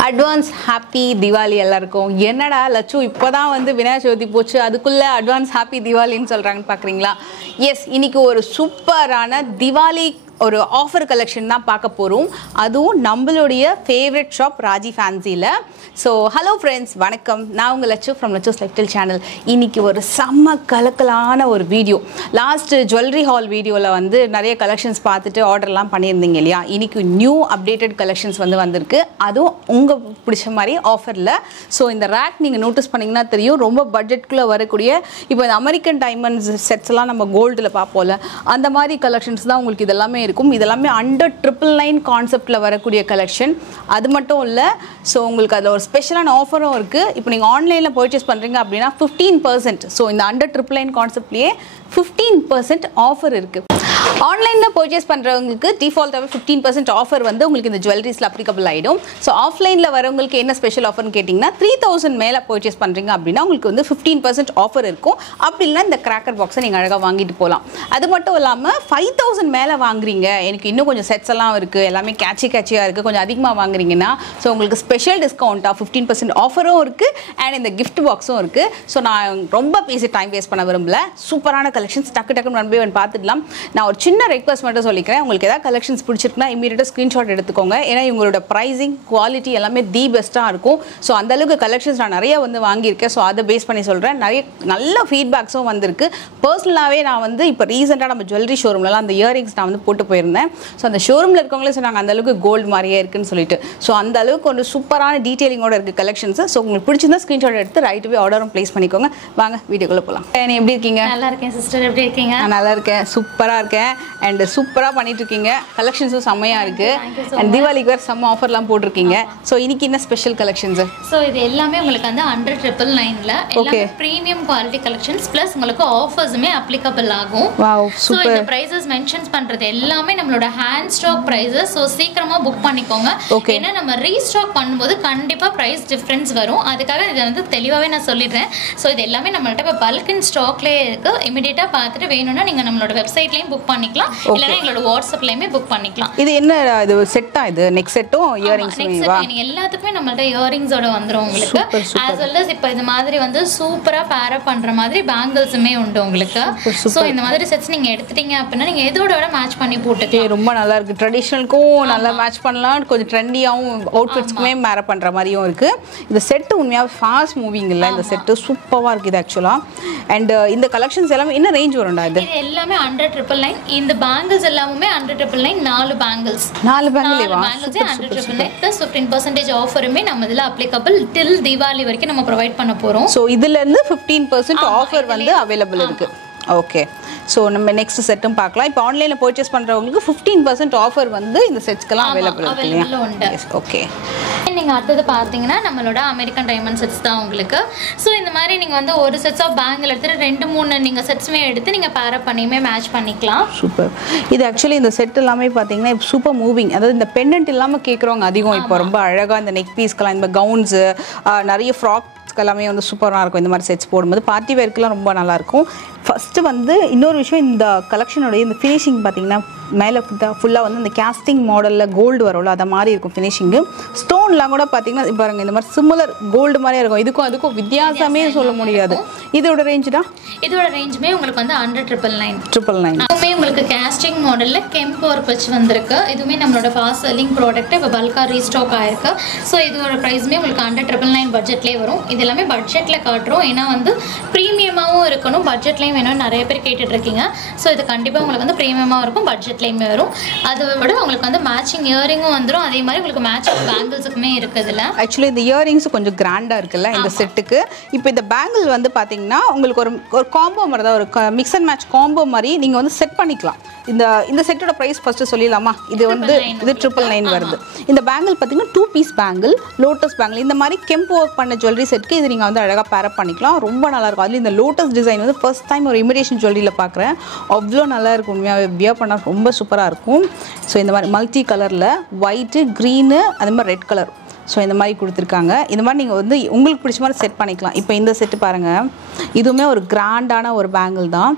Advance happy Deepavali எல்லாருக்கும். என்னடா லட்சு இப்போதான் வந்து விநாயகர் சதுர்த்தி போச்சு, அதுக்குள்ளே அட்வான்ஸ் ஹாப்பி தீபாவளின்னு சொல்கிறாங்கன்னு பார்க்குறீங்களா? எஸ், இன்னைக்கு ஒரு சூப்பரான தீபாவளி ஒரு ஆஃபர் கலெக்ஷன் தான் பார்க்க போகிறோம். அதுவும் நம்மளுடைய ஃபேவரட் ஷாப் ராஜி ஃபேன்சியில். ஸோ ஹலோ ஃப்ரெண்ட்ஸ், வணக்கம். நான் உங்கள் Lakshu from Lakshu's lifestyle channel. இன்றைக்கி ஒரு செம்ம கலக்கலான ஒரு வீடியோ. லாஸ்ட்டு ஜுவல்லரி ஹால் வீடியோவில் வந்து நிறைய கலெக்ஷன்ஸ் பார்த்துட்டு ஆர்டர்லாம் பண்ணியிருந்தீங்க இல்லையா? இன்றைக்கி நியூ அப்டேட்டட் கலெக்ஷன்ஸ் வந்திருக்கு. அதுவும் உங்கள் பிடிச்ச மாதிரி ஆஃபரில். ஸோ இந்த ரேக் நீங்கள் நோட்டீஸ் பண்ணிங்கன்னா தெரியும், ரொம்ப பட்ஜெட்குள்ளே வரக்கூடிய இப்போ இந்த அமெரிக்கன் டைமண்ட்ஸ் செட்ஸ்லாம் நம்ம கோல்டில் பார்ப்போம்ல, அந்த மாதிரி கலெக்ஷன்ஸ் தான் உங்களுக்கு இதெல்லாமே இருக்கும். இதெல்லாமே அண்டர் 999 கான்செப்டில் வரக்கூடிய கலெக்ஷன். அது மட்டும் இல்லை, ஸோ உங்களுக்கு அதில் ஒரு ஸ்பெஷலான ஆஃபரும் இருக்குது. இப்போ நீங்கள் ஆன்லைனில் பர்ச்சேஸ் பண்ணுறீங்க அப்படின்னா 15%. ஸோ இந்த அண்டர் 999 கான்செப்ட்லேயே 15% ஆஃபர் இருக்குது. ஆன்லைனில் பர்ச்சேஸ் பண்ணுறவங்களுக்கு டிஃபால்ட்டாகவே 15% ஆஃபர் வந்து உங்களுக்கு இந்த ஜுவல்லரிஸில் அப்ளிகபிள் ஆகிடும். ஸோ ஆஃப்லைனில் வரவங்களுக்கு என்ன ஸ்பெஷல் ஆஃபர்னு கேட்டிங்கன்னா 3000 மேலே பர்ச்சேஸ் பண்ணுறீங்க அப்படின்னா உங்களுக்கு வந்து 15% ஆஃபர் இருக்கும். அப்படி இல்லைனா இந்த கிராக்கர் பாக்ஸை நீங்கள் அழகாக வாங்கிட்டு போகலாம். அது மட்டும் இல்லாமல் 5000 மேலே வாங்குறீங்க, எனக்கு இன்னும் கொஞ்சம் செட்ஸ் எல்லாம் இருக்குது, எல்லாமே கேட்சியாக இருக்குது, கொஞ்சம் அதிகமாக வாங்குறீங்கன்னா ஸோ உங்களுக்கு ஸ்பெஷல் டிஸ்கவுண்ட்டாக 15% ஆஃபரும் இருக்குது அண்ட் இந்த கிஃப்ட் பாக்ஸும் இருக்குது. ஸோ நான் ரொம்ப பேசி டைம் வேஸ்ட் பண்ண விரும்பல. சூப்பரான கலெக்ஷன்ஸ் டக்குன்னு ஒன் பை ஒன் பார்த்துடலாம். நான் ஒரு சின்ன ரெக்வஸ்ட் மட்டும் சொல்லிக்கிறேன். உங்களுக்கு ஏதாவது கலெக்ஷன்ஸ் பிடிச்சிருக்குன்னா இமீடியட்டாக ஸ்க்ரீன்ஷாட் எடுத்துக்கோங்க. ஏன்னா இவங்களோட ப்ரைஸிங் குவாலிட்டி எல்லாமே தி பெஸ்ட்டாக இருக்கும். ஸோ அந்தளவுக்கு கலெக்ஷன்ஸ் நான் நிறைய வந்து வாங்கியிருக்கேன். ஸோ அதை பேஸ் பண்ணி சொல்கிறேன். நிறைய நல்ல ஃபீட்பேக்ஸும் வந்திருக்கு. பர்சனலாகவே நான் வந்து இப்போ ரீசெண்டாக நம்ம ஜுவல்லரி ஷோரூம்லலாம் அந்த இயரிங்ஸ் நான் வந்து போட்டு போயிருந்தேன். ஸோ அந்த ஷோரூமில் இருக்கவங்களே சொன்னாங்க அந்தளவுக்கு கோல்டு மாதிரியே இருக்குன்னு சொல்லிட்டு. ஸோ அந்த அளவுக்கு ஒரு சூப்பரான டீட்டெயிலிங்கோட இருக்குது கலெக்ஷன்ஸ். ஸோ உங்களுக்கு பிடிச்சிருந்தா ஸ்க்ரீன்ஷாட் எடுத்து ரைட்டுவே ஆர்டரும் ப்ளேஸ் பண்ணிக்கோங்க. வாங்க வீடியோக்குள்ளே போகலாம். நீ எப்படி இருக்கீங்க? நல்லா இருக்கேன் சிஸ்டர், எப்படி இருக்கீங்க? நான் நல்லா இருக்கேன், சூப்பராக இருக்கேன். அண்ட் சூப்பராக பண்ணிட்டு இருக்கீங்க. கலெக்ஷன்ஸும் செம்மையாக இருக்குது. அண்ட் தீபாவளிக்கு வேறு செம்ம ஆஃபர்லாம் போட்டிருக்கீங்க. ஸோ இன்னைக்கு என்ன ஸ்பெஷல் கலெக்ஷன்ஸ்? ஸோ இது எல்லாமே உங்களுக்கு வந்து அண்டர் 999ல எல்லாமே ப்ரீமியம் குவாலிட்டி கலெக்ஷன்ஸ் ப்ளஸ் உங்களுக்கு ஆஃபர்ஸுமே அப்ளிகபிள் ஆகும். வாவ், ஸோ இந்த ப்ரைஸஸ் மென்ஷன்ஸ் பண்ணுறது எல்லாமே நம்மளோட ஹேண்ட் ஸ்டாக் ப்ரைஸஸ். ஸோ சீக்கிரமாக புக் பண்ணிக்கோங்க. ஏன்னா நம்ம ரீஸ்டாக் பண்ணும்போது கண்டிப்பாக ப்ரைஸ் டிஃப்ரென்ஸ் வரும். அதுக்காக இதை வந்து தெளிவாகவே நான் சொல்லிடுறேன். ஸோ இது எல்லாமே நம்மள்ட்ட இப்போ பல்க் இன் ஸ்டாக்லேயே இருக்குது. இமீடியட்டாக பார்த்துட்டு வேணும்னா நீங்கள் நம்மளோட வெப்சைட்லேயும் புக் பண்ணிக்கலாம், இல்லைன்னா எங்களோட வாட்ஸ்அப்லேயுமே புக் பண்ணிக்கலாம். இது என்ன இது செட்டா? இது நெக் செட்டும் இயரிங்ஸ் எல்லாத்துக்குமே நம்மள்ட்ட இயரிங்ஸோட வந்துடும் உங்களுக்கு. as well as இப்போ இந்த மாதிரி வந்து சூப்பராக பேர் அப் பண்ணுற மாதிரி பேங்கிள்ஸுமே உண்டு உங்களுக்கு. ஸோ இந்த மாதிரி செட்ஸ் நீங்கள் எடுத்துட்டீங்க அப்படின்னா நீங்கள் எதோட மேட்ச் பண்ணி போட்டுக்கலாம். ரொம்ப நல்லா இருக்கு. ட்ரெடிஷ்னலுக்கும் நல்லா மேட்ச் பண்ணலாம், கொஞ்சம் ட்ரெண்டியாகவும் அவுட்ஃபிட்ஸ்க்குமே மேரப் பண்ணுற மாதிரியும் இருக்கு. இந்த செட்டு உண்மையாக ஃபாஸ்ட் மூவிங் இல்லை, இந்த செட்டு சூப்பராக இருக்குது ஆக்சுவலாக. அண்ட் இந்த கலெக்ஷன்ஸ் எல்லாமே என்ன ரேஞ்ச் வரும்டா? இது எல்லாமே அண்டர் 999. இந்த பேங்கிள்ஸ் எல்லாமே under 999. 4 bangles, 4 bangle under 999 plus 15% ஆஃபருமே நம்ம இதில் அப்ளிகபிள் டில் தீபாவளி வரைக்கும் நம்ம ப்ரொவைட் பண்ண போகிறோம். ஸோ இதுலேருந்து 15% ஆஃபர் வந்து அவைலபிள் இருக்குது. ஓகே, ஸோ நம்ம நெக்ஸ்ட் செட்டும் பார்க்கலாம். இப்போ ஆன்லைனில் பர்ச்சேஸ் பண்ணுறவங்களுக்கு 15% ஆஃபர் வந்து இந்த செட்ஸ்க்கெல்லாம் அவைலபிள் இருக்கு இல்லையா? ஓகே, நீங்கள் அடுத்தது பார்த்தீங்கன்னா நம்மளோட அமெரிக்கன் டைமண்ட் செட்ஸ் தான் உங்களுக்கு. ஸோ இந்த மாதிரி நீங்கள் வந்து ஒரு செட்ஸ் ஆஃப் பேங்கில் எடுத்துகிட்டு 2-3 நீங்கள் செட்ஸுமே எடுத்து நீங்கள் பேரப் பண்ணியுமே மேட்ச் பண்ணிக்கலாம். சூப்பர். இது ஆக்சுவலி இந்த செட் எல்லாமே பார்த்தீங்கன்னா இப்போ சூப்பர் மூவிங். அதாவது இந்த பெண்டன்ட் இல்லாமல் கேட்குறவங்க அதிகம். இப்போ ரொம்ப அழகாக இந்த நெக் பீஸ்க்கெல்லாம் இந்த கவுன்ஸு, நிறைய ஃப்ராக் எல்லாமே வந்து சூப்பராக இருக்கும். இந்த மாதிரி செட்ஸ் போடும்போது பார்ட்டி வேர்க்கெலாம் ரொம்ப நல்லாயிருக்கும். ஃபஸ்ட்டு வந்து இன்னொரு விஷயம், இந்த கலெக்ஷனுடைய இந்த ஃபினிஷிங் பார்த்தீங்கன்னா மேலே ஃபுல்லாக வந்து இந்த கேஸ்டிங் மாடலில் கோல்டு வரும்ல, அதை மாதிரி இருக்கும் ஃபினிஷிங்கு. ஸ்டோன்லாம் கூட பார்த்தீங்கன்னா பாருங்கள் இந்த மாதிரி சிமிலர் கோல்டு மாதிரியே இருக்கும். இதுக்கும் அதுக்கும் வித்தியாசமே சொல்ல முடியாது. இதோட ரேஞ்ச் தான்? இதோட ரேஞ்சுமே உங்களுக்கு வந்து அண்டர் 999. அதுவுமே உங்களுக்கு கேஸ்டிங் மாடலில் கெம்ப் ஒர்க் வச்சு வந்திருக்கு. இதுவுமே நம்மளோட ஃபாஸ்ட் செல்லிங் ப்ராடக்ட் இப்போ பல்காக ரீஸ்டாக் ஆயிருக்கு. ஸோ இதோட ப்ரைஸுமே உங்களுக்கு அண்டர் 999 பட்ஜெட்லேயே வரும். இது எல்லாமே பட்ஜெட்டில் காட்டுறோம். ஏன்னா வந்து ப்ரீமியமாகவும் இருக்கணும், பட்ஜெட்லேயும் வேணும். நிறைய பேர் கேட்டுட்டு இருக்கீங்க. ஸோ இது கண்டிப்பாக உங்களுக்கு வந்து ப்ரீமியமாக இருக்கும், பட்ஜெட்லேயுமே வரும். அதை விட உங்களுக்கு வந்து மேட்சிங் இயரிங்கும் வந்துடும். அதே மாதிரி உங்களுக்கு மேட்சிங் பேங்கிள்ஸுக்குமே இருக்குதுல்ல. ஆக்சுவலி இந்த இயரிங்ஸ் கொஞ்சம் கிராண்டாக இருக்குல்ல இந்த செட்டுக்கு. இப்போ இந்த பேங்கிள் வந்து பார்த்தீங்கன்னா உங்களுக்கு ஒரு காம்போ மாதிரி தான், ஒரு மிக்ஸ் அண்ட் மேட்ச் காம்போ மாதிரி நீங்கள் வந்து செட் பண்ணிக்கலாம். இந்த செட்டோட ப்ரைஸ் ஃபஸ்ட்டு சொல்லிடலாமா? இது வந்து இது 999 வருது. இந்த பேங்கிள் பார்த்தீங்கன்னா 2 பீஸ் பேங்கிள், லோட்டஸ் பேங்கிள், இந்த மாதிரி கெம்ப் ஒர்க் பண்ண ஜுவல்லரி செட்டுக்கு இது நீங்கள் வந்து அழகாக பேரப் பண்ணிக்கலாம். ரொம்ப நல்லாயிருக்கும். அதில் இந்த லோட்டஸ் டிசைன் வந்து ஃபர்ஸ்ட் டைம் ஒரு இமிடேஷன் ஜுவல்லரியில் பார்க்குறேன். அவ்வளோ நல்லா இருக்கும். உண்மையாக வியர் பண்ணால் ரொம்ப சூப்பராக இருக்கும். ஸோ இந்த மாதிரி மல்டி கலரில் ஒயிட்டு, க்ரீனு, அதே மாதிரி ரெட் கலர். ஸோ இந்த மாதிரி கொடுத்துருக்காங்க. இந்த மாதிரி நீங்கள் வந்து உங்களுக்கு பிடிச்ச மாதிரி செட் பண்ணிக்கலாம். இப்போ இந்த செட்டு பாருங்கள், இதுவுமே ஒரு கிராண்டான ஒரு பேங்கிள் தான்.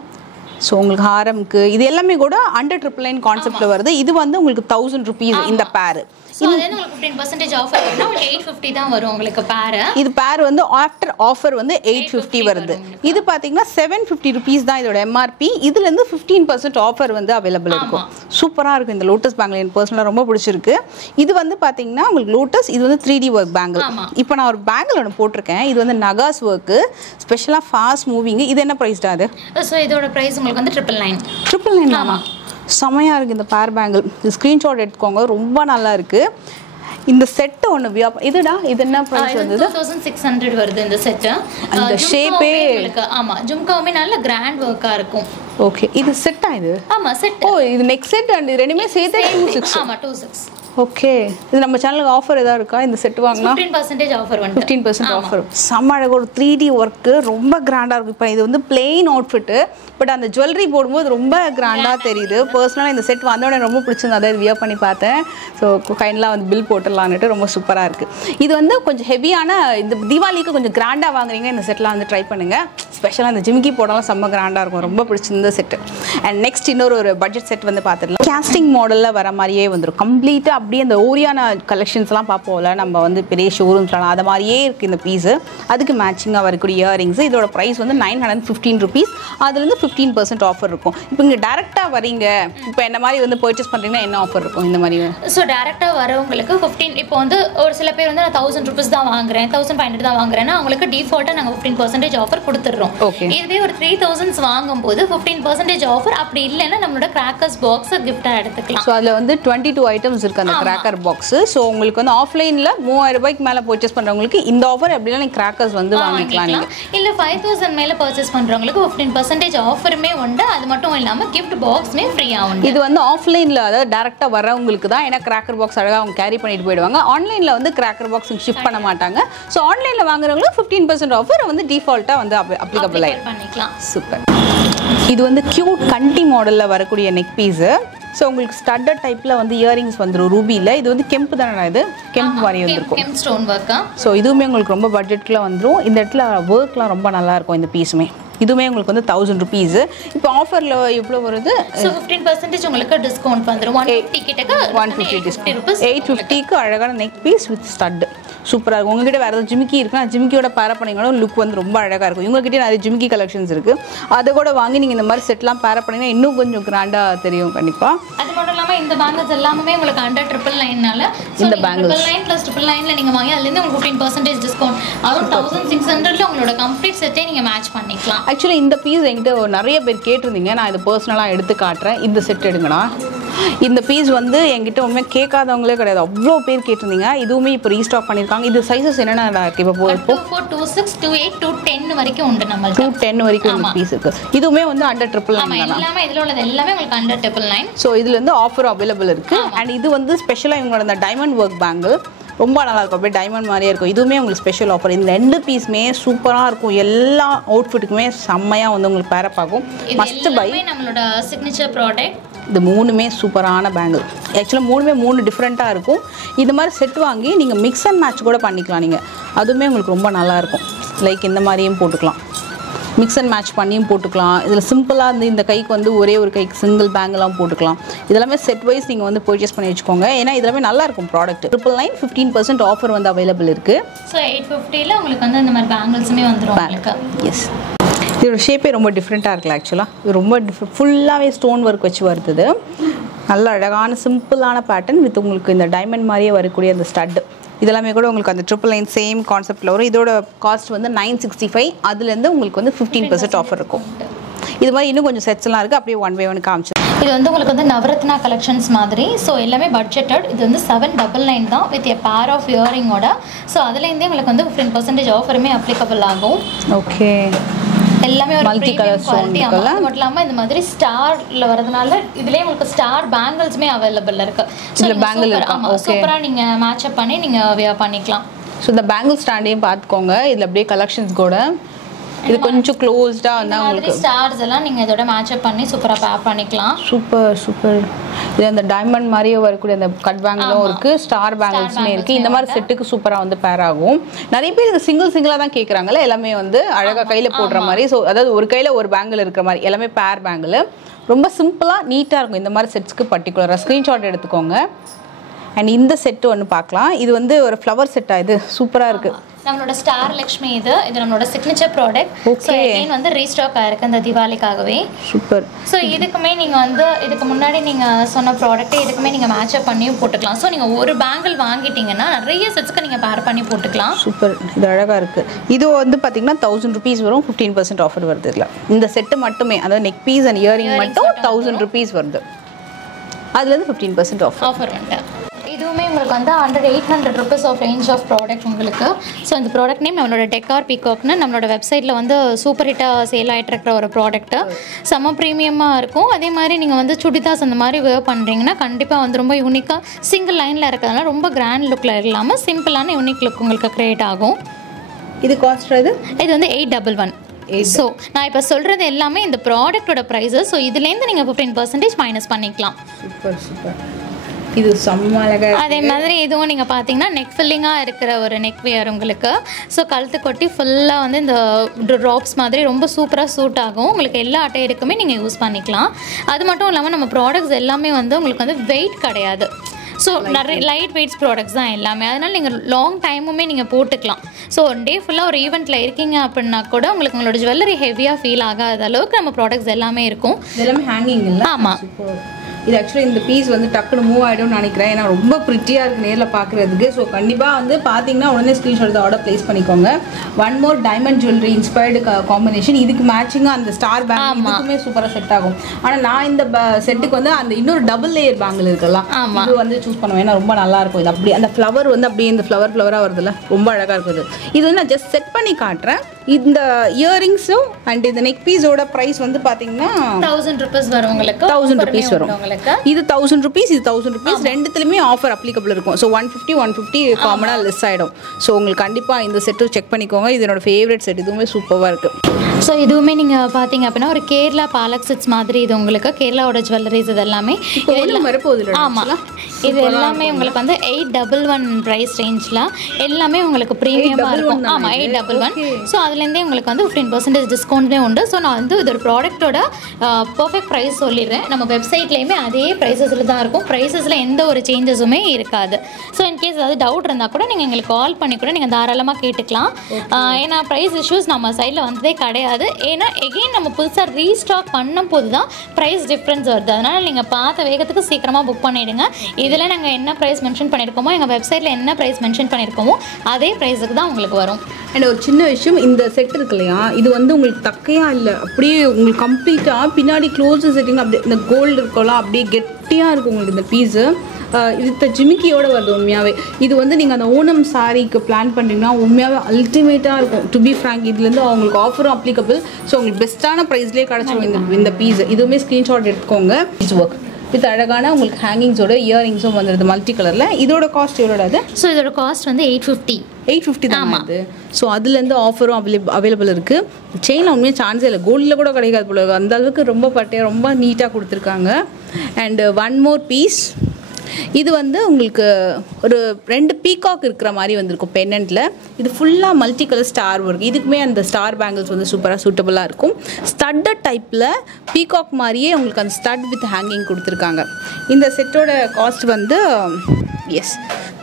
ஸோ உங்களுக்கு ஹாரம்க்கு இது எல்லாமே கூட அண்டர் 999 கான்செப்டில் வருது. இது வந்து உங்களுக்கு 1000 rupees இந்த பேர். சோ அதே உங்களுக்கு 15% ஆஃபர் வரும்னா உங்களுக்கு 850 தான் வரும் உங்களுக்கு பேர். இது பேர் வந்து ஆஃப்டர் ஆஃபர் வந்து 850 வருது. இது பாத்தீங்கன்னா 750 rupees தான் இதோட எம்ஆர்பி. இதுல இருந்து 15% ஆஃபர் வந்து அவைலபிள் இருக்கும். சூப்பரா இருக்கும் இந்த லோட்டஸ் பேங்கிள். எனக்கு பர்சனலா ரொம்ப பிடிச்சிருக்கு. இது வந்து பாத்தீங்கன்னா உங்களுக்கு லோட்டஸ், இது வந்து 3D ஒர்க் பேங்கிள். இப்போ நான் ஒரு பேங்கிள் ஒன்று போட்டிருக்கேன். இது வந்து நகாஸ் ஒர்க்கு, ஸ்பெஷலா ஃபாஸ்ட் மூவிங். இது என்ன பிரைஸ் தான் அது? சோ இதோட பிரைஸ் உங்களுக்கு வந்து 999. ஆமா, செமையா இருக்கு இந்த பேர் பேங்கிள். இது ஸ்கிரீன்ஷாட் எடுத்துக்கோங்க, ரொம்ப நல்லா இருக்கு. இந்த செட் ஒன்னு இதுடா, இது என்ன பிரைஸ் வந்தது? 2600 வருது இந்த செட். அந்த ஷேப்பே ஆமா, ஜும்காவுமே நல்ல கிராண்ட் வர்க்கா இருக்கும். ஓகே, இது செட்டா இது? ஆமா செட். ஓ, இது நெக் செட் அண்ட் ரெண்டுமே சேர்த்து 26. ஆமா 26. ஓகே, இது நம்ம சேனலுக்கு ஆஃபர் ஏதாவது இருக்கா இந்த செட் வாங்கினா? 15% ஆஃபர் வந்து 15% ஆஃபர். செம்ம அழகாக ஒரு 3D ஒர்க்கு, ரொம்ப கிராண்டாக இருக்கும். இப்போ இது வந்து பிளெயின் அவுட்ஃபிட்டு, பட் அந்த ஜுவல்லரி போடும்போது ரொம்ப கிராண்டாக தெரியுது. பர்சனலாக இந்த செட் வந்தோடனே ரொம்ப பிடிச்சிருந்து, அதாவது வியர் பண்ணி பார்த்தேன். ஸோ கைண்டெலாம் வந்து பில் போட்டுடலான்ட்டு ரொம்ப சூப்பராக இருக்குது. இது வந்து கொஞ்சம் ஹெவியான, இந்த தீபாவளிக்கு கொஞ்சம் கிராண்டாக வாங்குறீங்க இந்த செட்லாம் வந்து ட்ரை பண்ணுங்கள். ஸ்பெஷலாக இந்த ஜிமிக்கி போடலாம் செம்ம கிராண்டாக இருக்கும். ரொம்ப பிடிச்சிருந்த செட்டு. அண்ட் நெக்ஸ்ட் இன்னொரு பட்ஜெட் செட் வந்து பார்த்துடலாம். கேஸ்டிங் மாடலில் வர மாதிரியே வந்துடும் கம்ப்ளீட்டாக. அப்படியே அந்த ஓரியான கலெக்ஷன்ஸ்லாம் பார்ப்போம்ல நம்ம வந்து பெரிய ஷோரூம்ஸ்லாம், அது மாதிரியே இருக்குது இந்த பீஸு. அதுக்கு மேட்சிங்காக வரக்கூடிய இயரிங்ஸ். இதோட ப்ரைஸ் வந்து 915 rupees. அதுலேருந்து 15% ஆஃபர் இருக்கும். இப்போ இங்கே டேரெக்டாக வரீங்க, இப்போ என்ன மாதிரி வந்து பர்ச்சேஸ் பண்ணுறீங்கன்னா என்ன ஆஃபர் இருக்கும் இந்த மாதிரி? ஸோ டேரெக்டாக வரவங்களுக்கு 15, இப்போ வந்து ஒரு சில பேர் வந்து நான் 1000 rupees தான் வாங்குறேன், 1500 தான் வாங்குறேன்னா அவங்களுக்கு டிஃபால்ட்டாக நாங்கள் 15% ஆஃபர் கொடுத்துட்றோம். ஓகே, இதுவே ஒரு 3000 வாங்கும்போது 15% ஆஃபர். அப்படி இல்லைன்னா நம்மளோட கிராக்கர்ஸ் பாக்ஸை கிஃப்டாக எடுத்துக்கலாம். ஸோ அதில் வந்து 22 ஐட்டம்ஸ் இருக்குது அந்த கிராக்கர் பாக்ஸ். ஸோ உங்களுக்கு வந்து ஆஃப்லைனில் 3000 ரூபாய்க்கு மேலே பர்ச்சேஸ் பண்ணுறவங்களுக்கு இந்த ஆஃபர் எப்படின்னா நீங்கள் கிராக்கர்ஸ் வந்து வாங்கிக்கலாம். நீங்கள் இல்லை 5000 மேலே பர்ச்சேஸ் பண்ணுறவங்களுக்கு 15% ஆஃபருமே உண்டு. அது மட்டும் இல்லாமல் கிஃப்ட் பாக்ஸ்மே ஃப்ரீயாக உண்டு. இது வந்து ஆஃப்லைனில், அதாவது டேரெக்டாக வரவங்களுக்கு தான். ஏன்னா கிராக்கர் பாக்ஸ் அழகாக அவங்க கேரி பண்ணிட்டு போயிடுவாங்க. ஆன்லைனில் வந்து கிராக்கர் பாக்ஸ் ஷிஃப்ட் பண்ண மாட்டாங்க. ஸோ ஆன்லைனில் வாங்குறவங்களுக்கு 15% ஆஃபர் வந்து டிஃபால்ட்டாக வந்து அப்ளிகபிள் பண்ணிக்கலாம். சூப்பர். இது வந்து கியூட் கண்டி மாடலில் வரக்கூடிய நெக் பீஸு. ஸோ உங்களுக்கு ஸ்டட்டட் டைப்பில் வந்து இயரிங்ஸ் வந்துடும் ரூபியில். இது வந்து கெம்பு தானே? இது கெம்பு மாதிரி வந்துருக்கும், கெம்பு ஸ்டோன் ஒர்க்கா. ஸோ இதுவுமே உங்களுக்கு ரொம்ப பட்ஜெட்டில் வந்துடும். இந்த இடத்துல ஒர்க்லாம் ரொம்ப நல்லாயிருக்கும் இந்த பீஸுமே. இதுவுமே உங்களுக்கு வந்து 1000 rupees. இப்போ ஆஃபரில் எவ்வளோ வருது? ஸோ 15% உங்களுக்கு டிஸ்கவுண்ட் வந்துடும். 150 கிட்டக்க 150 டிஸ்கவுண்ட். 850க்கு அழகான நெக் பீஸ் வித் ஸ்டட். சூப்பராக இருக்கும். உங்ககிட்ட வேறு ஏதாவது ஜிமிக்கி இருக்குன்னா ஜிமிக்கியோட பேர பண்ணிங்கன்னா லுக் வந்து ரொம்ப அழகாக இருக்கும். இவங்ககிட்ட நிறைய ஜிமிக்கி கலெக்ஷன்ஸ் இருக்குது. அதை கூட வாங்கி நீங்கள் இந்த மாதிரி செட்லாம் பேர பண்ணிங்கன்னா இன்னும் கொஞ்சம் கிராண்டாக தெரியும் கண்டிப்பாக. அது மட்டும் இல்லாமல் இந்த பேங்கிள்ஸ் எல்லாமே உங்களுக்கு அண்டர் 999னால இந்த பேங்கிள்ஸ் 999 + 999ல நீங்கள் வாங்கி அதுலேருந்து உங்களுக்கு 15% டிஸ்கவுண்ட். அதுவும் 1600ல உங்களோட கம்ப்ளீட் செட்டே நீங்கள் மேட்ச் பண்ணிக்கலாம். ஆக்சுவலி இந்த பீஸ் என்கிட்ட நிறைய பேர் கேட்டிருந்தீங்க. நான் இதை பர்சனலாக எடுத்து காட்டுறேன். இந்த செட் எடுங்கண்ணா. இந்த பீஸ் வந்து என்கிட்ட உண்மையாக கேட்காதவங்களே கிடையாது, அவ்வளோ பேர் கேட்டிருந்தீங்க. இதுவுமே இப்போ ரீஸ்டாக் பண்ணியிருக்காங்க. இது சைஸஸ் என்னென்ன இருக்குது? இப்போ 24, 26, 28, 210 வரைக்கும் உண்டு. நம்ம 210 வரைக்கும் இந்த பீஸ் இருக்குது. இதுவுமே வந்து அண்டர் 999. எல்லாமே இதில் உள்ளது எல்லாமே உங்களுக்கு அண்டர் 999. ஸோ இதுலேருந்து ஆஃபர் அவைலபிள் இருக்குது. அண்ட் இது வந்து ஸ்பெஷலாக இவங்களோட இந்த டைமண்ட் ஒர்க் பேங்கிள் ரொம்ப நல்லாயிருக்கும். அப்படியே டைமண்ட் மாதிரியே இருக்கும். இதுவுமே உங்களுக்கு ஸ்பெஷல் ஆஃபர். இந்த 2 பீஸுமே சூப்பராக இருக்கும். எல்லா அவுட்ஃபிட்டுக்குமே செம்மையாக வந்து உங்களுக்கு பேரப் ஆகும். Must by. நம்மளோட சிக்னேச்சர் ப்ராடக்ட். இது 3மே சூப்பரான பேங்கிள். ஆக்சுவலாக 3 டிஃப்ரெண்ட்டாக இருக்கும். இது மாதிரி செட் வாங்கி நீங்கள் மிக்ஸ் அண்ட் மேட்ச் கூட பண்ணிக்கலாம். நீங்கள் அதுவுமே உங்களுக்கு ரொம்ப நல்லாயிருக்கும். லைக் இந்த மாதிரியும் போட்டுக்கலாம், மிக்ஸ் அண்ட் மேட்ச் பண்ணியும் போட்டுக்கலாம். இதில் சிம்பிளாக இருந்து இந்த கைக்கு வந்து ஒரே ஒரு கைக்கு சிங்கிள் பேங்கெலாம் போட்டுக்கலாம். இதெல்லாமே செட் வைஸ் நீங்கள் வந்து பர்ச்சேஸ் பண்ணி வச்சுக்கோங்க. ஏன்னா இதெல்லாமே நல்லாயிருக்கும் ப்ராடக்ட். 999 15% ஆஃபர் வந்து அவைலபிள் இருக்குது. ஸோ 850ல் உங்களுக்கு வந்து இந்த மாதிரி பேங்கிள்ஸுமே வந்துடும் உங்களுக்கு. எஸ், இதோட ஷேப்பே ரொம்ப டிஃப்ரெண்ட்டாக இருக்குல்ல. ஆக்சுவலாக இது ரொம்ப ஃபுல்லாகவே ஸ்டோன் ஒர்க் வச்சு வருது. நல்ல அழகான சிம்பிளான பேட்டர்ன் வித் உங்களுக்கு இந்த டைமண்ட் மாதிரியே வரக்கூடிய அந்த ஸ்டட். இதெல்லாமே கூட உங்களுக்கு அந்த 999 சேம் கான்செப்டில் வரும். இதோட காஸ்ட் வந்து 965. அதுலேருந்து உங்களுக்கு வந்து 15% ஆஃபர் இருக்கும். இது மாதிரி இன்னும் கொஞ்சம் செட்ஸ்லாம் இருக்குது. அப்படியே 1 by 1 காமிச்சு. இது வந்து உங்களுக்கு வந்து நவரத்னா கலெக்ஷன்ஸ் மாதிரி. ஸோ எல்லாமே பட்ஜெட்டட். இது வந்து 799 தான் with a pair of இயரிங்கோட. So அதுலேருந்தே உங்களுக்கு வந்து 15% ஆஃபருமே அப்ளிகபிள் ஆகும். ஓகே, எல்லாமே ஒரு மல்டி கலர் ஸ்டோன் இருக்குல்ல. அது மட்டும் இல்லாமல் இந்த மாதிரி ஸ்டார்ல வரதுனால இதுலயே உங்களுக்கு ஸ்டார் பேங்கிள்ஸ்மே அவைலபிள் இருக்கு. இதுல பேங்கிள் இருக்கு. ஓகே, சூப்பரா நீங்க மேட்ச் அப் பண்ணி நீங்க வியர் பண்ணிக்கலாம். ஸோ இந்த பேங்கிள் ஸ்டாண்டையும் பார்த்துக்கோங்க. இதில் அப்படியே கலெக்ஷன்ஸ் கூட இது கொஞ்சம் க்ளோஸ்டாக வந்தால் உங்களுக்கு ஸ்டார்ஸ் எல்லாம் நீங்கள் இதோட மேட்ச் அப் பண்ணி சூப்பராக பேர் பண்ணிக்கலாம். Super super. இது அந்த டைமண்ட் மாதிரியே வரக்கூடிய அந்த கட் பேங்கிளும் இருக்குது, ஸ்டார் பேங்கிள்ஸுமே இருக்குது. இந்த மாதிரி செட்டுக்கு சூப்பராக வந்து பேர் ஆகும். நிறைய பேர் இது சிங்கிளாக தான் கேட்குறாங்கல்ல. எல்லாமே வந்து அழகாக கையில் போடுற மாதிரி. ஸோ அதாவது ஒரு கையில் ஒரு பேங்கிள் இருக்கிற மாதிரி எல்லாமே பேர் பேங்கிள். ரொம்ப சிம்பிளாக நீட்டாக இருக்கும். இந்த மாதிரி செட்ஸ்க்கு பர்டிகுலராக ஸ்க்ரீன்ஷாட் எடுத்துக்கோங்க. அண்ட் இந்த செட்டு ஒன்று பார்க்கலாம். இது வந்து ஒரு ஃப்ளவர் செட்டாக, இது சூப்பராக இருக்குது. நம்மளோட ஸ்டார் லக்ஷ்மி இது நம்மளோட சிக்னேச்சர் ப்ராடக்ட். ஸோ அகைன் வந்து ரீஸ்டாக் ஆயிருக்கு இந்த தீபாவளிக்காகவே. சூப்பர். ஸோ இதுக்குமே நீங்கள் வந்து இதுக்கு முன்னாடி நீங்கள் சொன்ன ப்ராடக்ட்டை இதுக்குமே நீங்கள் மேட்சப் பண்ணியும் போட்டுக்கலாம். ஸோ நீங்கள் ஒரு பேங்கிள் வாங்கிட்டீங்கன்னா நிறைய செட்ஸ்க்கு நீங்கள் பேர் பண்ணி போட்டுக்கலாம். சூப்பர், இது அழகாக இருக்குது. இது வந்து பார்த்தீங்கன்னா 1000 rupees வரும், 15% ஆஃபர் வருது இதில். இந்த செட்டு மட்டுமே, அதாவது நெக் பீஸ் அண்ட் இயரிங் மட்டும் 1000 rupees வருது. அதுலேருந்து 15% ஆஃபர் வந்துட்டு இதுவுமே உங்களுக்கு வந்து 800 rupees off range of product உங்களுக்கு. ஸோ இந்த ப்ராடக்ட் நேம் நம்மளோட டெக்கார் பீகாக்னு நம்மளோட வெப்சைட்டில் வந்து சூப்பர் ஹிட்டாக சேல் ஆகிட்டு இருக்கிற ஒரு ப்ராடக்ட்டு. செம்ம ப்ரீமியமாக இருக்கும். அதே மாதிரி நீங்கள் வந்து சுடிதாஸ் அந்த மாதிரி வேர் பண்ணுறீங்கன்னா கண்டிப்பாக வந்து ரொம்ப யூனிக்காக சிங்கிள் லைனில் இருக்கிறதுனால ரொம்ப கிராண்ட் லுக்கில் இல்லாமல் சிம்பிளான யூனிக் லுக் உங்களுக்கு க்ரியேட் ஆகும். இது காஸ்ட் இது வந்து 811. ஸோ நான் இப்போ சொல்கிறது எல்லாமே இந்த ப்ராடக்டோட ப்ரைஸஸ். ஸோ இதுலேருந்து நீங்கள் 15% மைனஸ் பண்ணிக்கலாம். Super super. இது செம்ம அழகாக. அதே மாதிரி இதுவும் நீங்கள் பார்த்தீங்கன்னா நெக் ஃபில்லிங்காக இருக்கிற ஒரு நெக் வியர் உங்களுக்கு. ஸோ கழுத்து கொட்டி ஃபுல்லாக வந்து இந்த ட்ராப்ஸ் மாதிரி ரொம்ப சூப்பராக சூட் ஆகும். உங்களுக்கு எல்லா அட்டையருக்குமே நீங்கள் யூஸ் பண்ணிக்கலாம். அது மட்டும் இல்லாமல் நம்ம ப்ராடக்ட்ஸ் எல்லாமே வந்து உங்களுக்கு வந்து வெயிட் கிடையாது. ஸோ நிறைய லைட் வெயிட்ஸ் ப்ராடக்ட்ஸ் தான் எல்லாமே. அதனால் நீங்கள் லாங் டைமுமே நீங்கள் போட்டுக்கலாம். ஸோ ஒன் டே ஃபுல்லாக ஒரு ஈவெண்ட்டில் இருக்கீங்க அப்படின்னா கூட உங்களுக்கு உங்களோட ஜுவல்லரி ஹெவியாக ஃபீல் ஆகாத அளவுக்கு நம்ம ப்ராடக்ட்ஸ் எல்லாமே இருக்கும். எல்லாமே ஹேங்கிங் இல்லை. ஆமாம். இது ஆக்சுவலி இந்த பீஸ் வந்து டக்குன்னு மூவ் ஆகிடும்னு நினைக்கிறேன். ஏன்னா ரொம்ப ப்ரிட்டியாக இருக்குது நேரில் பார்க்குறதுக்கு. ஸோ கண்டிப்பாக வந்து பார்த்தீங்கன்னா உடனே ஸ்க்ரீன்ஷாட் ஆர்டர் ப்ளேஸ் பண்ணிக்கோங்க. One more diamond jewellery inspired combination. இதுக்கு மேட்சிங்காக அந்த ஸ்டார் பேங்கிள் இதுக்குமே சூப்பராக செட் ஆகும். ஆனால் நான் இந்த செட்டுக்கு வந்து அந்த இன்னொரு டபுள் லேயர் பேங்கிள் இருக்குல்ல, இது வந்து சூஸ் பண்ணுவேன். ஏன்னா ரொம்ப நல்லாயிருக்கும். இது அப்படி அந்த ஃப்ளவர் வந்து அப்படியே இந்த ஃப்ளவராக வருதுல்ல, ரொம்ப அழகாக இருக்குது. இது வந்து நான் ஜஸ்ட் செட் பண்ணி காட்டுறேன். இந்த இயரிங்ஸும் அண்ட் இந்த நெக் பீஸோட ப்ரைஸ் வந்து பார்த்தீங்கன்னா 1000 rupees வரும் உங்களுக்கு. 1000 rupees வரும். இது 1000 rupees, இது 1000 rupees. ரெண்டுத்துலையுமே ஆஃபர் அப்ளிகபிள் இருக்கும். ஸோ 150 காமனாக லெஸ் ஆகிடும். ஸோ உங்களுக்கு கண்டிப்பாக இந்த செட்டு செக் பண்ணிக்கோங்க. இது என்னோட ஃபேவரட் செட். இதுவுமே சூப்பராக இருக்குது. ஸோ இதுவுமே நீங்கள் பார்த்தீங்க அப்படின்னா ஒரு கேரளா பாலக் செட்ஸ் மாதிரி. இது உங்களுக்கு கேரளாவோட ஜுவல்லரிஸ் இது எல்லாமே. ஆமாம், இது எல்லாமே உங்களுக்கு வந்து 811 ப்ரைஸ் ரேஞ்சில் எல்லாமே உங்களுக்கு ப்ரீமியமாக இருக்கும். ஆமாம், 811. ஸோ அதுலேருந்தே உங்களுக்கு வந்து 15% டிஸ்கவுண்ட்மே உண்டு. ஸோ நான் வந்து இது ஒரு ப்ராடக்ட்டோட பர்ஃபெக்ட் ப்ரைஸ் சொல்லிடுறேன். நம்ம வெப்சைட்லேயுமே அதே ப்ரைஸஸில் தான் இருக்கும். ப்ரைஸஸில் எந்த ஒரு சேஞ்சஸுமே இருக்காது. ஸோ இன்கேஸ் ஏதாவது டவுட் இருந்தால் கூட நீங்கள் எங்களுக்கு கால் பண்ணி கூட நீங்கள் தாராளமாக கேட்டுக்கலாம். ஏன்னா ப்ரைஸ் இஷ்யூஸ் நம்ம சைடில் வந்ததே கிடையாது. ஏன்னா எகெயின் நம்ம புதுசாக ரீஸ்டாக் பண்ணும் போது தான் ப்ரைஸ் டிஃப்ரென்ஸ் வருது. அதனால் நீங்கள் பார்த்த வேகத்துக்கு சீக்கிரமாக புக் பண்ணிவிடுங்க. இதில் நாங்கள் என்ன ப்ரைஸ் மென்ஷன் பண்ணியிருக்கோமோ, எங்கள் வெப்சைட்டில் என்ன ப்ரைஸ் மென்ஷன் பண்ணியிருக்கோமோ அதே ப்ரைஸுக்கு தான் உங்களுக்கு வரும். அண்ட் ஒரு சின்ன விஷயம், இந்த செட் இருக்கு இல்லையா, இது வந்து உங்களுக்கு தக்கையா இல்லை, அப்படியே உங்களுக்கு கம்ப்ளீட்டாக பின்னாடி க்ளோஸ் செட்டிங் அப்படியே இந்த கோல்டு இருக்கலாம், அப்படியே கெட்டியாக இருக்கும் உங்களுக்கு இந்த பீஸு. இது ஜிமிக்கியோடு வருது உண்மையாகவே. இது வந்து நீங்கள் அந்த ஓணம் சாரீக்கு பிளான் பண்ணுறீங்கன்னா உண்மையாகவே அல்டிமேட்டாக இருக்கும். டு பி ஃப்ராங்க், இதுலேருந்து அவங்களுக்கு ஆஃபரும் அப்ளிகபிள். ஸோ உங்களுக்கு பெஸ்ட்டான ப்ரைஸ்லேயே கிடச்சிடும் இந்த பீஸ். இதுவுமே ஸ்க்ரீன்ஷாட் எடுத்துக்கோங்க. இட்ஸ் ஒர்க் வித் அழகான உங்களுக்கு ஹேங்கிங்ஸோட இயரிங்ஸும் வந்துடுது மல்டி கலரில். இதோட காஸ்ட் எவ்வளோ அது? ஸோ இதோட காஸ்ட் வந்து 850 தான் அது. ஸோ அதுலேருந்து ஆஃபரும் அவைலபிள் இருக்குது. செயினில் உண்மையாக சான்ஸே இல்லை, கோல்டில் கூட கிடைக்காது போல, அந்த அளவுக்கு ரொம்ப பட்டையாக ரொம்ப நீட்டாக கொடுத்துருக்காங்க. And one more piece. இது வந்து உங்களுக்கு ஒரு 2 பீகாக் இருக்கிற மாதிரி வந்திருக்கும் பென்னண்ட்டில். இது ஃபுல்லாக மல்டி கலர் ஸ்டார் ஒர்க். இதுக்குமே அந்த ஸ்டார் பேங்கிள்ஸ் வந்து சூப்பராக சூட்டபுளாக இருக்கும். ஸ்டட்டட் டைப்பில் பீகாக் மாதிரியே உங்களுக்கு அந்த ஸ்டட் வித் ஹேங்கிங் கொடுத்துருக்காங்க. இந்த செட்டோட காஸ்ட் வந்து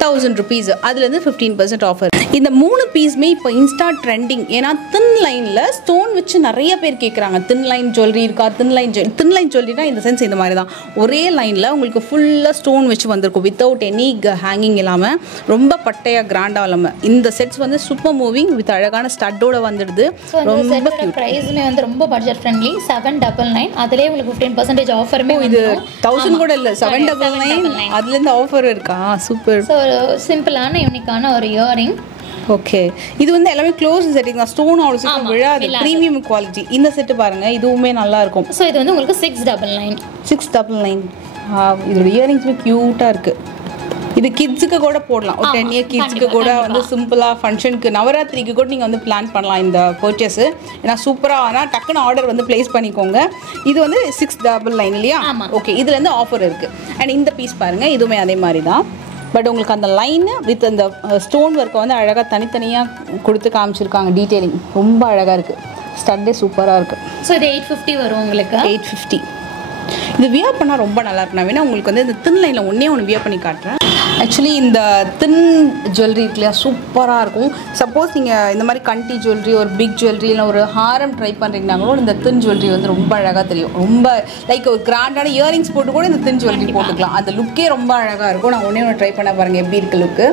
1000 rupees. அதுலேருந்து 15% ஆஃபர். இந்த 3 பீஸுமே இப்போ இன்ஸ்டா ட்ரெண்டிங். ஏன்னா தின் லைனில் ஸ்டோன் வச்சு நிறைய பேர் கேட்குறாங்க. தின் லைன் ஜுவல்லரி இருக்கா? தின் லைன் ஜுவல்லரினா இந்த சென்ஸ் இந்த மாதிரி தான், ஒரே லைனில் உங்களுக்கு ஃபுல்லாக ஸ்டோன் வச்சு வந்திருக்கும் வித்தவுட் எனி ஹேங்கிங் இல்லாமல், ரொம்ப பட்டையாக கிராண்டாக இல்லாமல். இந்த செட்ஸ் வந்து சூப்பர் மூவிங் வித் அழகான ஸ்டட்டோட வந்துடுது. ரொம்ப கியூட். ப்ரைஸுமே வந்து ரொம்ப பட்ஜெட் ஃப்ரெண்ட்லி. 799. அதிலே உங்களுக்கு 15% ஆஃபருமே. இது 1000 கூட இல்லை, 799. அதுலேருந்து ஆஃபர் இருக்கா? சூப்பர். ஸோ சிம்பிளான யூனிக்கான ஒரு இயரிங். ஓகே, இது வந்து எல்லாமே க்ளோஸ் செட்டிங் தான், ஸ்டோன் அவ்வளோ சீக்கிரம் விழாது, ப்ரீமியம் குவாலிட்டி. இந்த செட்டு பாருங்கள், இதுவுமே நல்லா இருக்கும். ஸோ இது வந்து உங்களுக்கு 699. 699. இதோட இயரிங்ஸுமே க்யூட்டாக இருக்குது. இது கிட்ஸுக்கு கூட போடலாம். ஒரு 10 year கிட்ஸுக்கு கூட வந்து சிம்பிளாக ஃபங்க்ஷனுக்கு நவராத்திரிக்கு கூட நீங்கள் வந்து பிளான் பண்ணலாம் இந்த பர்ச்சேஸு. ஏன்னா சூப்பராக, ஆனால் டக்குன்னு ஆர்டர் வந்து ப்ளேஸ் பண்ணிக்கோங்க. இது வந்து 699 இல்லையா? ஓகே, இதுலேருந்து ஆஃபர் இருக்குது. அண்ட் இந்த பீஸ் பாருங்கள், இதுவுமே அதே மாதிரி தான். பட் உங்களுக்கு அந்த லைனு வித் அந்த ஸ்டோன் ஒர்க்கை வந்து அழகாக தனித்தனியாக கொடுத்து காமிச்சிருக்காங்க. டீட்டெயிலிங் ரொம்ப அழகாக இருக்குது. ஸ்டட்டே சூப்பராக இருக்குது. ஸோ இது 850 வரும் உங்களுக்கு. 850. இது வியர் பண்ணால் ரொம்ப நல்லா இருக்கு. நான் வேணா உங்களுக்கு வந்து இந்த தின் லைனில் ஒன்று வியர் பண்ணி காட்டுறேன். ஆக்சுவலி இந்த தின் ஜுவல்லரி இருக்குல்லையா சூப்பராக இருக்கும். சப்போஸ் நீங்கள் இந்த மாதிரி கண்டி ஜுவல்லரி ஒரு பிக் ஜுவல்லரி இல்லை ஒரு ஹாரம் ட்ரை பண்ணுறீங்கன்னாங்களோ இந்த தின் ஜுவல்லரி வந்து ரொம்ப அழகாக தெரியும். ரொம்ப லைக் ஒரு கிராண்டான இயரிங்ஸ் போட்டு கூட இந்த தின் ஜுவல்லரி போட்டுக்கலாம். அந்த லுக்கே ரொம்ப அழகாக இருக்கும். நான் ஒன்று ட்ரை பண்ண பாருங்கள் எப்படி இருக்குது லுக்கு.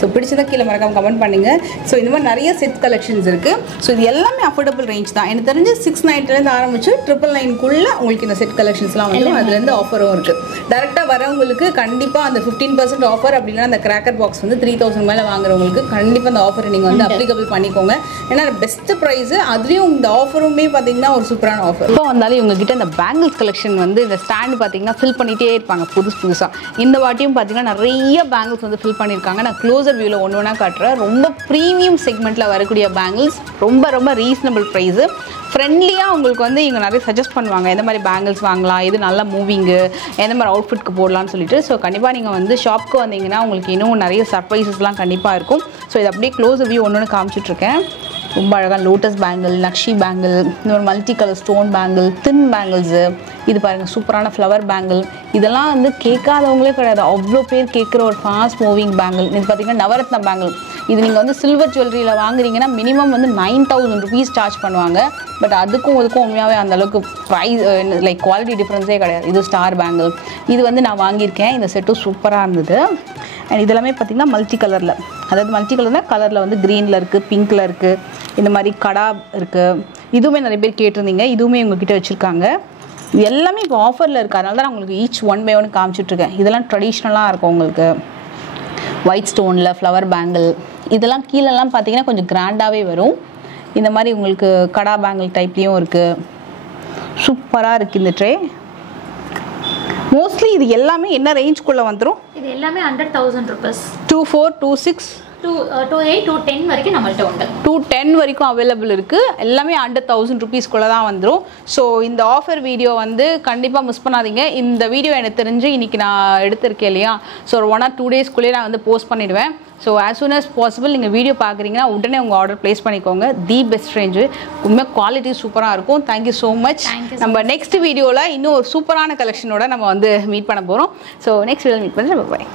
ஸோ பிடிச்சதை கீழே மறக்காம கமெண்ட் பண்ணுங்கள். ஸோ இந்த மாதிரி நிறைய செட் கலெக்ஷன்ஸ் இருக்குது. ஸோ இது எல்லாமே அஃபோர்டபுள் ரேஞ்ச் தான். எனக்கு தெரிஞ்சு 690 ஆரம்பிச்சு 999 உங்களுக்கு இந்த செட் கலெக்ஷன்ஸ்லாம் வந்து அதுலேருந்து ஆஃபரும் இருக்குது. டேரெக்டாக வரவங்களுக்கு கண்டிப்பாக அந்த 15% ஆஃபர் அப்படின்னா அந்த கிராக்கர் பாக்ஸ் வந்து 3000 மேலே வாங்குறவங்களுக்கு கண்டிப்பாக அந்த ஆஃபரை நீங்கள் வந்து அப்ளிகபிள் பண்ணிக்கோங்க. ஏன்னா பெஸ்ட் ப்ரைஸு, அதுலேயும் இந்த ஆஃபருமே பார்த்தீங்கன்னா ஒரு சூப்பரான ஆஃபர். இப்போ வந்தாலும் இவங்ககிட்ட இந்த பேங்கிள்ஸ் கலெக்ஷன் வந்து இந்த ஸ்டாண்டு பார்த்தீங்கன்னா ஃபில் பண்ணிகிட்டே இருப்பாங்க புதுசாக. இந்த வாட்டியும் பார்த்தீங்கன்னா நிறைய பேங்கிள்ஸ் வந்து ஃபில் பண்ணியிருக்காங்க. நான் க்ளோஸர் வியூவில் ஒன்று ஒன்றா காட்டுறேன். ரொம்ப ப்ரீமியம் செக்மெண்ட்டில் வரக்கூடிய பேங்கிள்ஸ், ரொம்ப ரொம்ப ரீசனபிள் ப்ரைஸு. ஃப்ரெண்ட்லியாக உங்களுக்கு வந்து இவங்க நிறைய சஜஸ்ட் பண்ணுவாங்க எந்த மாதிரி பேங்கிள்ஸ் வாங்கலாம், இது நல்ல மூவிங்கு, எந்த மாதிரி அவுட்ஃபிட்க்கு போடலான்னு சொல்லிட்டு. ஸோ கண்டிப்பாக நீங்கள் வந்து ஷாப்க்கு வந்தீங்கன்னா உங்களுக்கு இன்னும் நிறைய சர்ப்ரைசஸ்லாம் கண்டிப்பாக இருக்கும். ஸோ இது அப்படியே க்ளோஸ் வியூ ஒன்று ஒன்று காமிச்சிட்ருக்கேன். ரொம்ப அழகாக லோட்டஸ் பேங்கிள், நக்ஷி பேங்கிள், இந்த ஒரு மல்டி கலர் ஸ்டோன் பேங்கிள், தின் பேங்கிள்ஸு, இது பாருங்கள் சூப்பரான ஃப்ளவர் பேங்கிள். இதெல்லாம் வந்து கேட்காதவங்களே கிடையாது, அவ்வளோ பேர் கேட்குற ஒரு ஃபாஸ்ட் மூவிங் பேங்கிள். இது பார்த்திங்கன்னா நவரத்ன பேங்கிள். இது நீங்கள் வந்து சில்வர் ஜுவல்லரியில் வாங்குறீங்கன்னா மினிமம் வந்து 9000 rupees சார்ஜ் பண்ணுவாங்க. பட் அதுக்கும் உண்மையாகவே அந்தளவுக்கு ப்ரைஸ் லைக் குவாலிட்டி டிஃப்ரென்ஸே கிடையாது. இது ஸ்டார் பேங்கிள். இது வந்து நான் வாங்கியிருக்கேன். இந்த செட்டும் சூப்பராக இருந்தது. அண்ட் இதெல்லாமே பார்த்திங்கன்னா மல்டி கலரில், அதாவது மல்டி கலரில் வந்து க்ரீனில் இருக்குது, பிங்க்கில் இருக்குது, இந்த மாதிரி கடா இருக்குது. இதுவுமே நிறைய பேர் கேட்டிருந்தீங்க. இதுவுமே உங்ககிட்ட வச்சுருக்காங்க. இது எல்லாமே இப்போ ஆஃபரில் இருக்குது. அதனால தான் நான் உங்களுக்கு ஈச் 1 by 1 காமிச்சிட்ருக்கேன். இதெல்லாம் ட்ரெடிஷ்னலாக இருக்கும் உங்களுக்கு. ஒயிட் ஸ்டோனில் ஃப்ளவர் பேங்கிள், இதெல்லாம் கீழெல்லாம் பார்த்தீங்கன்னா கொஞ்சம் கிராண்டாகவே வரும். இந்த மாதிரி உங்களுக்கு கடா பேங்கிள் டைப்லேயும் இருக்குது. சூப்பராக இருக்குது இந்த ட்ரே. மோஸ்ட்லி இது எல்லாமே என்ன ரேஞ்சுக்குள்ளே வந்துடும்? இது எல்லாமே 100,000 rupees. 24, 26, 28, 210 வரைக்கும் நம்மள்ட்ட உண்டு. 210 வரைக்கும் அவைலபிள் இருக்குது. எல்லாமே 100,000 rupeesக்குள்ளே தான் வந்துடும். ஸோ இந்த ஆஃபர் வீடியோ வந்து கண்டிப்பாக மிஸ் பண்ணாதீங்க. இந்த வீடியோ எனக்கு தெரிஞ்சு இன்றைக்கி நான் எடுத்திருக்கேன் இல்லையா, ஸோ ஒரு 1 or 2 daysக்குள்ளேயே நான் வந்து போஸ்ட் பண்ணிவிடுவேன். So as soon as possible நீங்கள் வீடியோ பார்க்குறீங்கன்னா உடனே உங்கள் ஆர்டர் ப்ளேஸ் பண்ணிக்கோங்க. தி பெஸ்ட் ரேஞ்சு, உண்மையாக குவாலிட்டி சூப்பராக இருக்கும். Thank you so much. நம்ம நெக்ஸ்ட் வீடியோவில் இன்னும் ஒரு சூப்பரான கலெக்ஷனோட நம்ம வந்து மீட் பண்ண போகிறோம். ஸோ நெக்ஸ்ட் வீடியோ மீட் பண்ணி நம்ம பாய்.